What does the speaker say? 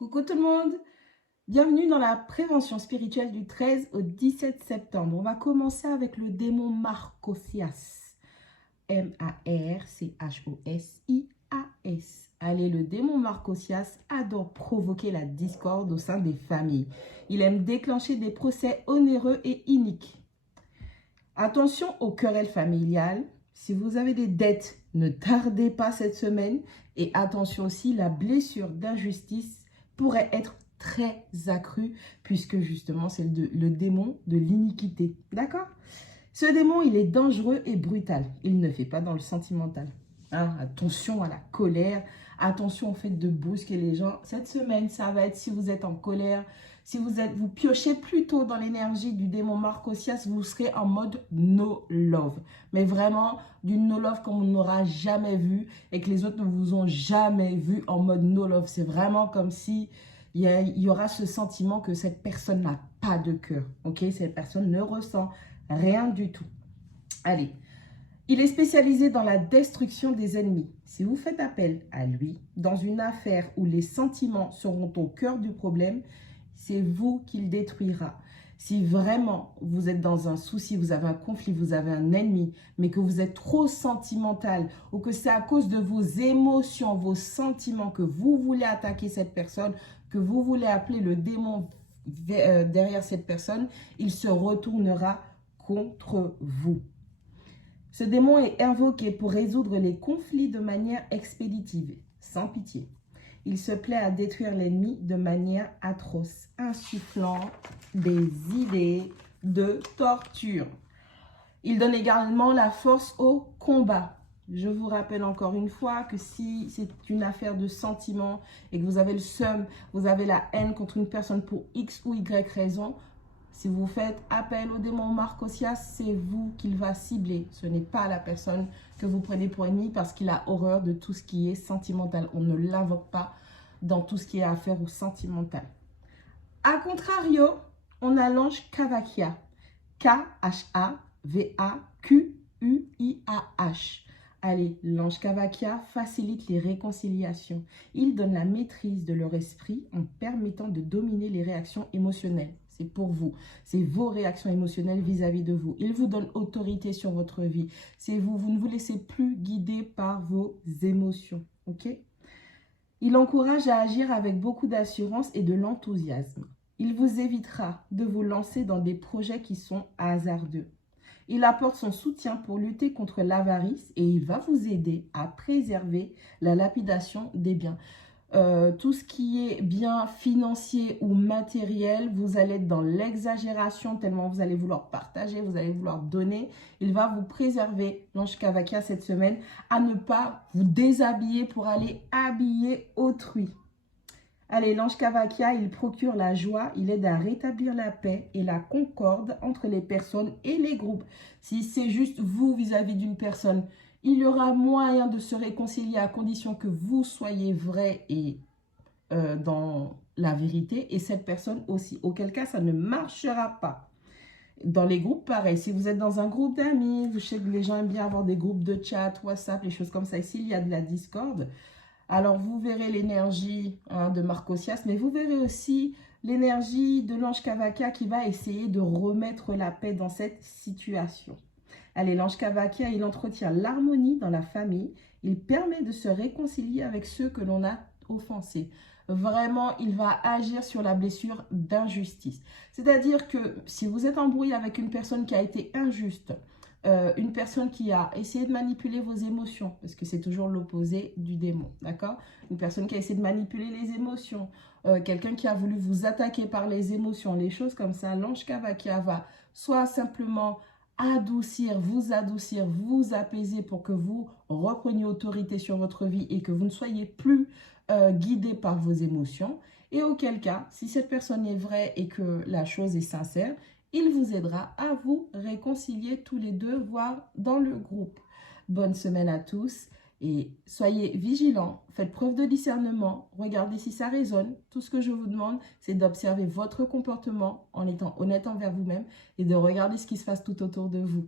Coucou tout le monde, bienvenue dans la prévention spirituelle du 13 au 17 septembre. On va commencer avec le démon Marcosias, Marchosias. Allez, le démon Marcosias adore provoquer la discorde au sein des familles. Il aime déclencher des procès onéreux et iniques. Attention aux querelles familiales. Si vous avez des dettes, ne tardez pas cette semaine. Et attention aussi, la blessure d'injustice pourrait être très accrue puisque justement c'est le démon de l'iniquité. D'accord? Ce démon, il est dangereux et brutal. Il ne fait pas dans le sentimental. Hein, attention à la colère, attention au fait de brusquer les gens. Cette semaine, ça va être si vous êtes en colère, si vous piochez plutôt dans l'énergie du démon Marcosias, vous serez en mode no love. Mais vraiment, du no love comme on n'aura jamais vu et que les autres ne vous ont jamais vu en mode no love. C'est vraiment comme si il y aura ce sentiment que cette personne n'a pas de cœur. Ok, cette personne ne ressent rien du tout. Allez. Il est spécialisé dans la destruction des ennemis. Si vous faites appel à lui dans une affaire où les sentiments seront au cœur du problème, c'est vous qu'il détruira. Si vraiment vous êtes dans un souci, vous avez un conflit, vous avez un ennemi, mais que vous êtes trop sentimental ou que c'est à cause de vos émotions, vos sentiments que vous voulez attaquer cette personne, que vous voulez appeler le démon derrière cette personne, il se retournera contre vous. Ce démon est invoqué pour résoudre les conflits de manière expéditive, sans pitié. Il se plaît à détruire l'ennemi de manière atroce, insufflant des idées de torture. Il donne également la force au combat. Je vous rappelle encore une fois que si c'est une affaire de sentiment et que vous avez le seum, vous avez la haine contre une personne pour X ou Y raison, si vous faites appel au démon Marcosias, c'est vous qu'il va cibler. Ce n'est pas la personne que vous prenez pour ennemi parce qu'il a horreur de tout ce qui est sentimental. On ne l'invoque pas dans tout ce qui est affaire ou sentimental. A contrario, on a l'ange Kavakia. K-H-A-V-A-Q-U-I-A-H. Allez, l'ange Kavakia facilite les réconciliations. Il donne la maîtrise de leur esprit en permettant de dominer les réactions émotionnelles. C'est pour vous. C'est vos réactions émotionnelles vis-à-vis de vous. Il vous donne autorité sur votre vie. C'est vous. Vous ne vous laissez plus guider par vos émotions. Ok? Il encourage à agir avec beaucoup d'assurance et de l'enthousiasme. Il vous évitera de vous lancer dans des projets qui sont hasardeux. Il apporte son soutien pour lutter contre l'avarice et il va vous aider à préserver la lapidation des biens. Tout ce qui est bien financier ou matériel, vous allez être dans l'exagération tellement vous allez vouloir partager, vous allez vouloir donner. Il va vous préserver, l'ange Kavakia cette semaine, à ne pas vous déshabiller pour aller habiller autrui. Allez, l'ange Kavakia, il procure la joie, il aide à rétablir la paix et la concorde entre les personnes et les groupes. Si c'est juste vous vis-à-vis d'une personne, il y aura moyen de se réconcilier à condition que vous soyez vrai et dans la vérité et cette personne aussi. Auquel cas, ça ne marchera pas. Dans les groupes, pareil. Si vous êtes dans un groupe d'amis, je sais que les gens aiment bien avoir des groupes de chat, WhatsApp, les choses comme ça. Ici, il y a de la discorde. Alors, vous verrez l'énergie de Marcosias, mais vous verrez aussi l'énergie de l'ange Kavakia qui va essayer de remettre la paix dans cette situation. Allez, l'ange Kavakia, il entretient l'harmonie dans la famille. Il permet de se réconcilier avec ceux que l'on a offensés. Vraiment, il va agir sur la blessure d'injustice. C'est-à-dire que si vous êtes embrouillé avec une personne qui a été injuste, une personne qui a essayé de manipuler vos émotions, parce que c'est toujours l'opposé du démon, d'accord? Une personne qui a essayé de manipuler les émotions, quelqu'un qui a voulu vous attaquer par les émotions, les choses comme ça, l'ange Kavakia va soit simplement adoucir, vous apaiser pour que vous repreniez autorité sur votre vie et que vous ne soyez plus guidé par vos émotions. Et auquel cas, si cette personne est vraie et que la chose est sincère, il vous aidera à vous réconcilier tous les deux, voire dans le groupe. Bonne semaine à tous et soyez vigilants, faites preuve de discernement, regardez si ça résonne. Tout ce que je vous demande, c'est d'observer votre comportement en étant honnête envers vous-même et de regarder ce qui se passe tout autour de vous.